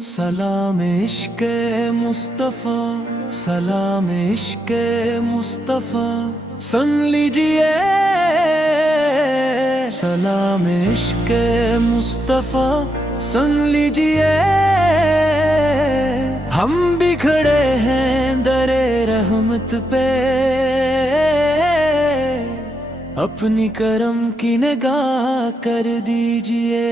سلام عشق مصطفیٰ، سلام عشق مصطفیٰ، سن لیجئے سلام عشق مصطفیٰ، سن لیجئے ہم بھی کھڑے ہیں در رحمت پہ، اپنی کرم کی نگاہ کر دیجئے۔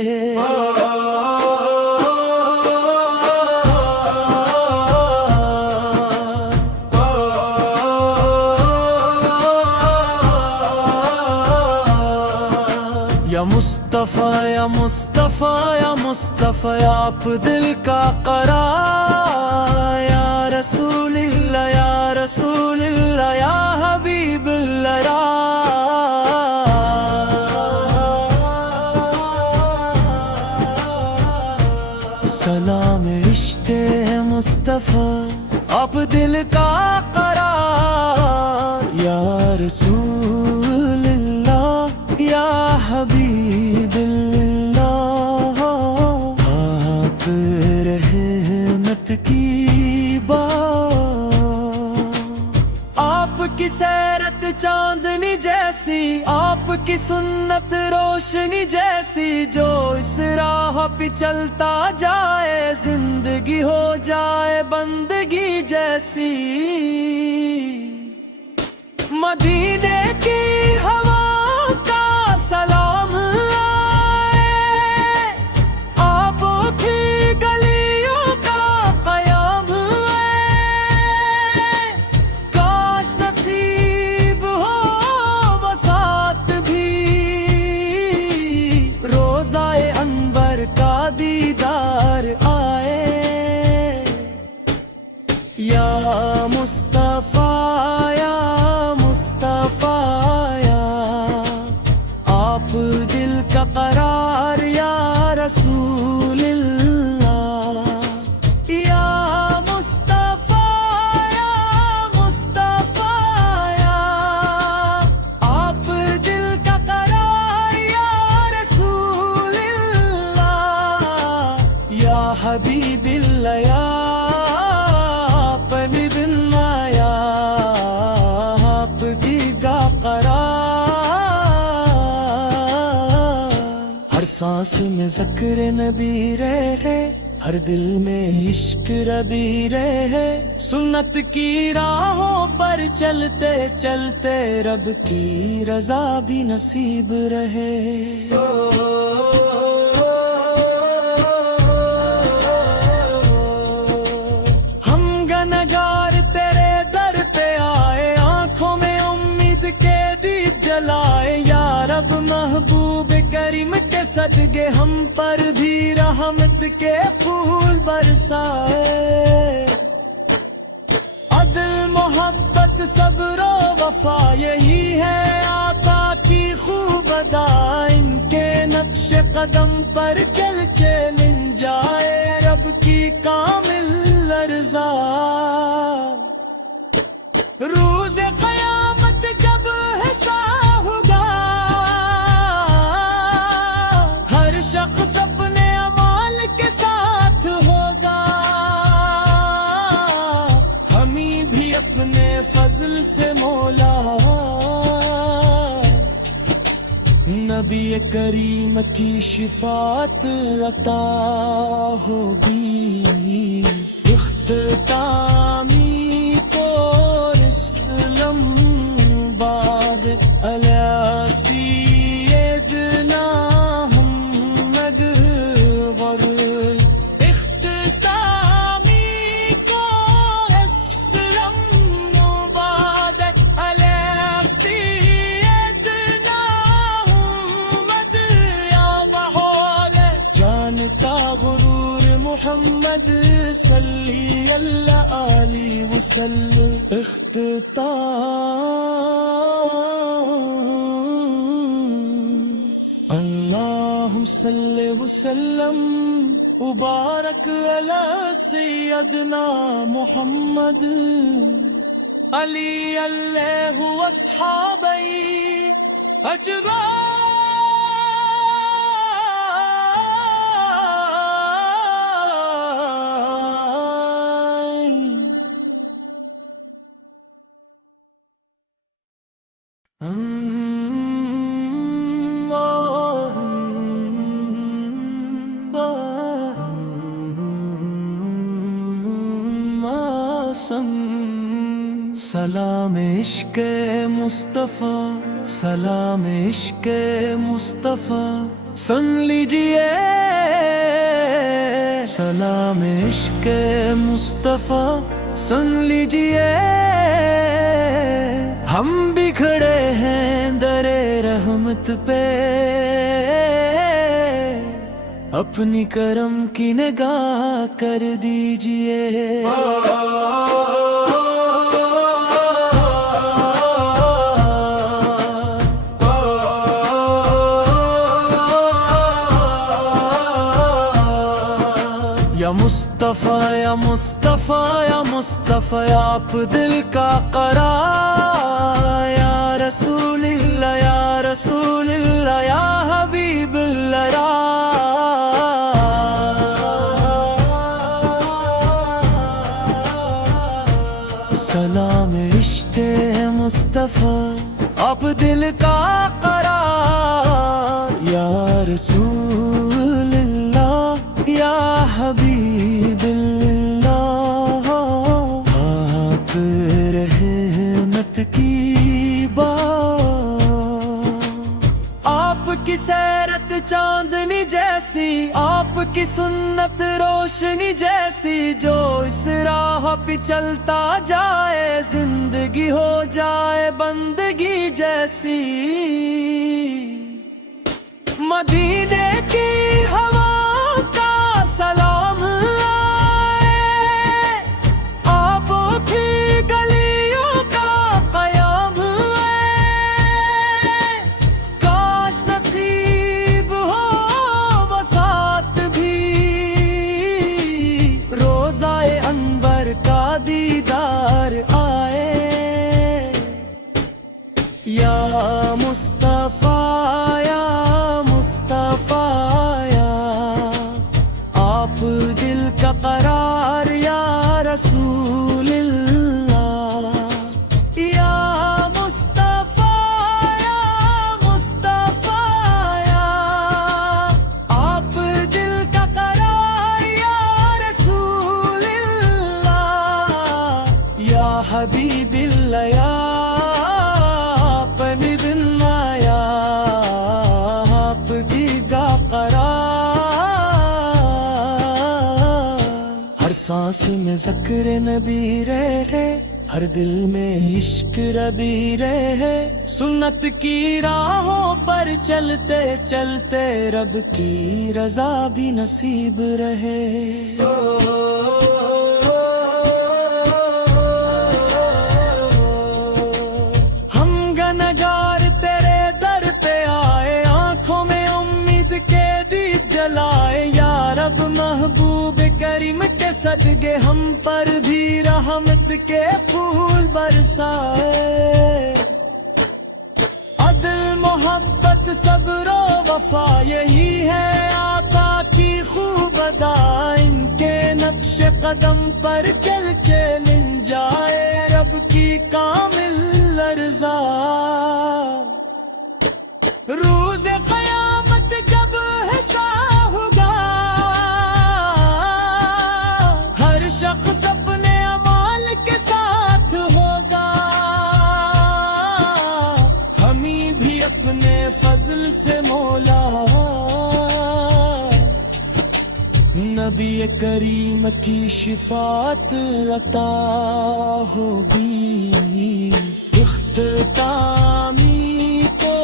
یا مصطفیٰ یا مصطفیٰ یا مصطفیٰ، آپ دل کا قرار، یا رسول اللہ یا رسول اللہ یا حبیب اللہ، سلام عشق مصطفیٰ، آپ دل کا قرار، یا رسول اللہ یا حبیب اللہ، آپ رحمت کی بات، آپ کی سیرت چاندنی جیسی، آپ کی سنت روشنی جیسی، جو اس راہ پہ چلتا جائے زندگی ہو جائے بندگی جیسی۔ مدینے کی ہوا سلام آئے، آپ کی گلیوں کا قیام ہے، کاش نصیب ہو وسعت بھی، روضہ انور کا دیدار آئے، یا مصطفیٰ یا مصطفیٰ، آپ دل کا قرار، یا رسول اللہ یا مصطفیٰ یا مصطفیٰ، آپ دل کا قرار، یا رسول اللہ یا حبیب اللہ، یا حبیب اللہ، یا آپ دل کا قرار، ہر سانس میں ذکر نبی رہے، ہر دل میں عشق ربی رہے، سنت کی راہوں پر چلتے چلتے رب کی رضا بھی نصیب رہے۔ ہم گنہگار تیرے در پہ آئے، آنکھوں میں امید کے دیپ جلائے، یا رب محبوب کریم کے صدقے ہم پر بھی رحمت کے پھول برسائے، عدل محبت صبر و وفا یہی ہے آقا کی خوب ادا، ان کے نقش قدم پر چل چل جائے رب کی کامل رضا۔ روز قیامت جب حساب ہوگا، ہر شخص اپنے اعمال کے ساتھ ہوگا، ہمیں بھی اپنے فضل سے مولا نبی کریم کی شفاعت عطا ہوگی۔ اختتامی کو اسلم باد علی سیدنا محمد غر، اختتامی کو اسلم باد علی سیدنا محمد یا بہار، جانتا غرور محمد صلی اللہ علیہ وسلم۔ اختتام اللہم صلی وسلم مبارک علی سیدنا محمد علی علیہ واصحابی سلام عشق مصطفیٰ، سلام عشق مصطفیٰ، سن لیجئے سلام عشق مصطفیٰ، سن لیجئے ہم بھی کھڑے ہیں در رحمت پہ، اپنی کرم کی نگاہ کر دیجئے۔ یا مصطفیٰ یا مصطفیٰ یا مصطفیٰ، آپ دل کا قرار، یا رسول اللہ یا رسول اللہ یا حبیب اللہ۔ سلام عشق مصطفیٰ، آپ دل کا قرار، یا رسول اللہ یا حبیب اللہ، آپ رحمت کی بات، آپ کی سیرت چاندنی جیسی، آپ کی سنت روشنی جیسی، جو اس راہ پہ چلتا جائے زندگی ہو جائے بندگی جیسی۔ مدینے کی ہوا سلام آئے، آپ کی گلیوں کا قیام ہے، کاش نصیب ہو وسعت بھی، روضہ انور کا دیدار آئے۔ یا مصطفیٰ یا مصطفیٰ، آپ دل کا قرار، یا رسول اللہ، یا مصطفیٰ یا مصطفیٰ، آپ دل کا قرار، یا رسول اللہ، یا حبیب اللہ، یا حبیب اللہ، یا آپ کی کا قرار۔ ہر سانس میں ذکر نبی رہے، ہر دل میں عشق ربی رہے، سنت کی راہوں پر چلتے چلتے رب کی رضا بھی نصیب رہے۔ ہم گنہگار تیرے در پہ آئے، آنکھوں میں امید کے دیپ جلائے، یا رب محبوب کریم کے صدقے ہم پر بھی رحمت کے پھول برسائے۔ عدل محبت صبر و وفا، یہی ہے آقا کی خوب ادا، ان کے نقش قدم پر چل چل جائے رب کی کامل رضا۔ روز قیامت جب حساب ہوگا، ہر شخص اپنے اعمال کے ساتھ ہوگا، ہمیں بھی اپنے فضل سے مولا نبی کریم کی شفاعت عطا ہوگی۔ اختتامی کو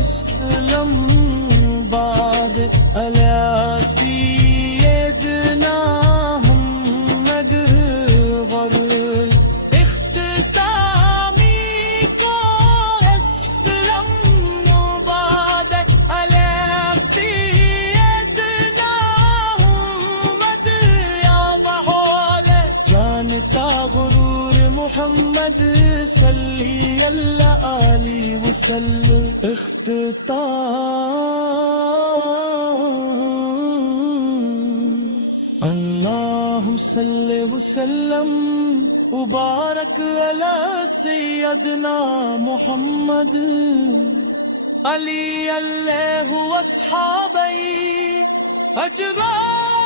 اسلام باد علی سیدنا محمد غر، اختتامی کو اسلام باد علی سیدنا محمد صلی اللہ علیہ وسلم اختتام اللہم صلی وسلم مبارک علی سیدنا محمد علی اللہ واصحابہ اجمعین